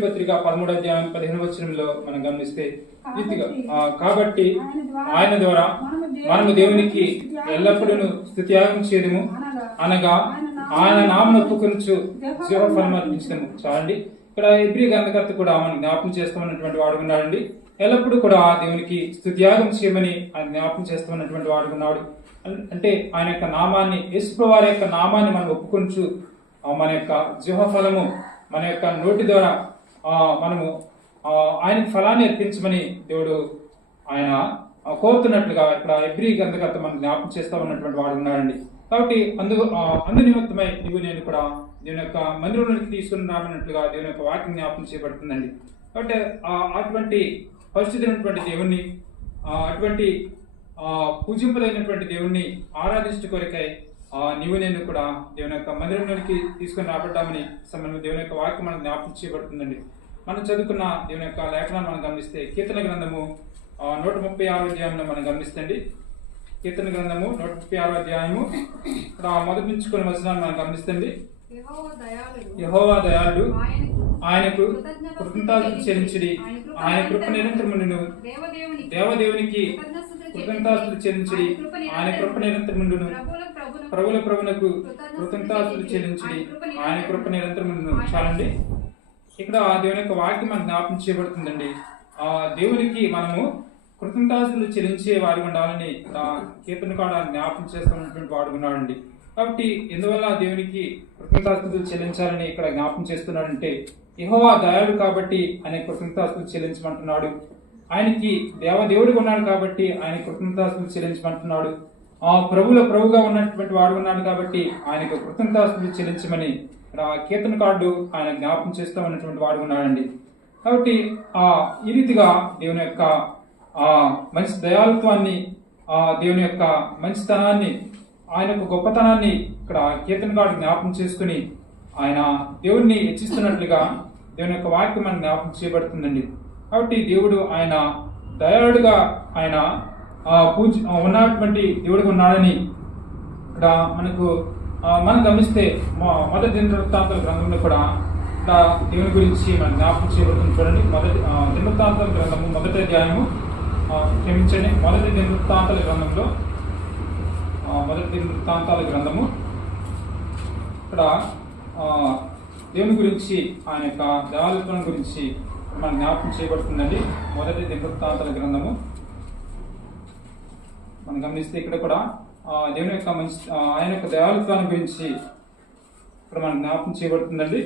పత్రిక 13వ అధ్యాయం 15వ వచనంలో మనం గమనిస్తే రీతిగా కాబట్టి ఆయన ద్వారా మనము దేవునికి ఎల్లప్పుడూ స్తుతియాగం చేయడము అనగా ఆయన నామమును ఒప్పుకొనుచు జీవఫలము అర్పించడము. చాలండి. ఇక్కడ హెబ్రీ గ్రంథకర్త కూడా మనం జ్ఞాపకం చేస్తామన్నటువంటి వాడు ఉన్నాడండి. ఎల్లప్పుడూ కూడా దేవునికి స్తుతియాగం చేయమని ఆయన జ్ఞాపకం చేస్తామన్నటువంటి వాడు ఉన్నాడు. అంటే ఆయన యొక్క నామాన్ని, యేసు వారి యొక్క నామాన్ని మనం ఒప్పుకొనుచు మన యొక్క జీవఫలము మన యొక్క నోటి ద్వారా మనము ఆయన ఫలాన్ని అర్పించమని దేవుడు ఆయన కోరుతున్నట్లుగా ఇక్కడ హెబ్రీ గ్రంథకర్త మనం జ్ఞాపకం చేస్తా ఉన్నటువంటి వాడు ఉన్నాడండి. కాబట్టి అందు నిమిత్తమై నేను కూడా దేవుని యొక్క మందిరంలోకి తీసుకుని రామన్నట్లుగా దేవుని యొక్క వాక్యం జ్ఞాపకం చేయబడుతుందండి. కాబట్టి అటువంటి పరిశుద్ధమైనటువంటి దేవుణ్ణి, అటువంటి పూజింపదైనటువంటి దేవుణ్ణి ఆరాధించడం కొరకై నేను కూడా దేవుని యొక్క మందిరంలోనికి తీసుకుని రాబడ్డామని దేవుని యొక్క వాక్యం మనం జ్ఞాపకం చేయబడుతుందండి. మనం చదువుకున్న దేవుని యొక్క లేఖనాన్ని మనం గమనిస్తే కీర్తన గ్రంథము 136వ అధ్యాయంలో మనం గమనిస్తండి. కీర్తన గ్రంథము 136వ అధ్యాయము ఇక్కడ మొదటి నుంచి కొన్ని వచనాలు మనం గమనిస్తండి. యెహోవా దయాళుడు, ఆయనకు కృతజ్ఞతలు చెల్లించుడి, ఆయన కృప నిరంతరముండును. దేవదేవునికి కృతజ్ఞతలు చెల్లించుడి, ఆయన కృప నిరంతరముండును. ప్రభుల ప్రభునకు కృతజ్ఞతలు చెల్లించుడి, ఆయన కృప నిరంతరముండును. చాలండి. ఇక్కడ దేవుని యొక్క వాక్యం మనకు జ్ఞాపకం చేయబడుతుందండి. దేవునికి మనము కృతజ్ఞతలు చెల్లించే వారు ఉండాలని కీర్తనకాడ జ్ఞాపకం చేస్తున్నటువంటి వాడు ఉన్నాడండి. కాబట్టి ఎందువల్ల దేవునికి కృతజ్ఞతలు చెల్లించాలని ఇక్కడ జ్ఞాపకం చేస్తున్నాడంటే, యెహోవా దయాళుడు కాబట్టి ఆయన కృతజ్ఞతలు చెల్లించమంటున్నాడు. ఆయనకి దేవదేవుడిగా ఉన్నాడు కాబట్టి ఆయన కృతజ్ఞతలు చెల్లించమంటున్నాడు. ప్రభుగా ఉన్నటువంటి వాడు ఉన్నాడు కాబట్టి ఆయనకు కృతజ్ఞతలు చెల్లించమని కీర్తనకారుడు ఆయన జ్ఞాపకం చేస్తూ ఉన్నటువంటి వాడు ఉన్నాడండి. కాబట్టి ఈ రీతిగా దేవుని యొక్క మంచి దయాళుత్వాన్ని, దేవుని యొక్క మంచితనాన్ని, ఆయన యొక్క గొప్పతనాన్ని ఇక్కడ కీర్తనకారుడు జ్ఞాపకం చేసుకుని ఆయన దేవుణ్ణి హెచ్చిస్తున్నట్లుగా దేవుని యొక్క వాక్యం మనం జ్ఞాపకం చేయబడుతుందండి. కాబట్టి దేవుడు ఆయన దయాళుడుగా ఆయన ఉన్నటువంటి దేవుడిగా ఉన్నాడని ఇక్కడ మనం గమనిస్తే మొదటి దినవృత్తాంతాల గ్రంథంలో కూడా ఇక్కడ దేవుని గురించి మనం జ్ఞాపకం చేయబడుతుంది. చూడండి, మొదటి దినవృత్తాంతాల గ్రంథము మొదటి అధ్యాయము మొదటి దినవృత్తాంతాల గ్రంథంలో మొదటి దినవృత్తాంతాల గ్రంథము ఇక్కడ దేవుని గురించి, ఆయన యొక్క దయాళుత్వం గురించి మనం జ్ఞాపకం చేయబడుతుందండి. మొదటి దినవృత్తాంతాల గ్రంథము మనం గమనిస్తే ఇక్కడ కూడా దేవుని యొక్క ఆయన యొక్క దయాళుత్వాన్ని గురించి ఇక్కడ మనం జ్ఞాపకం చేయబడుతుందండి.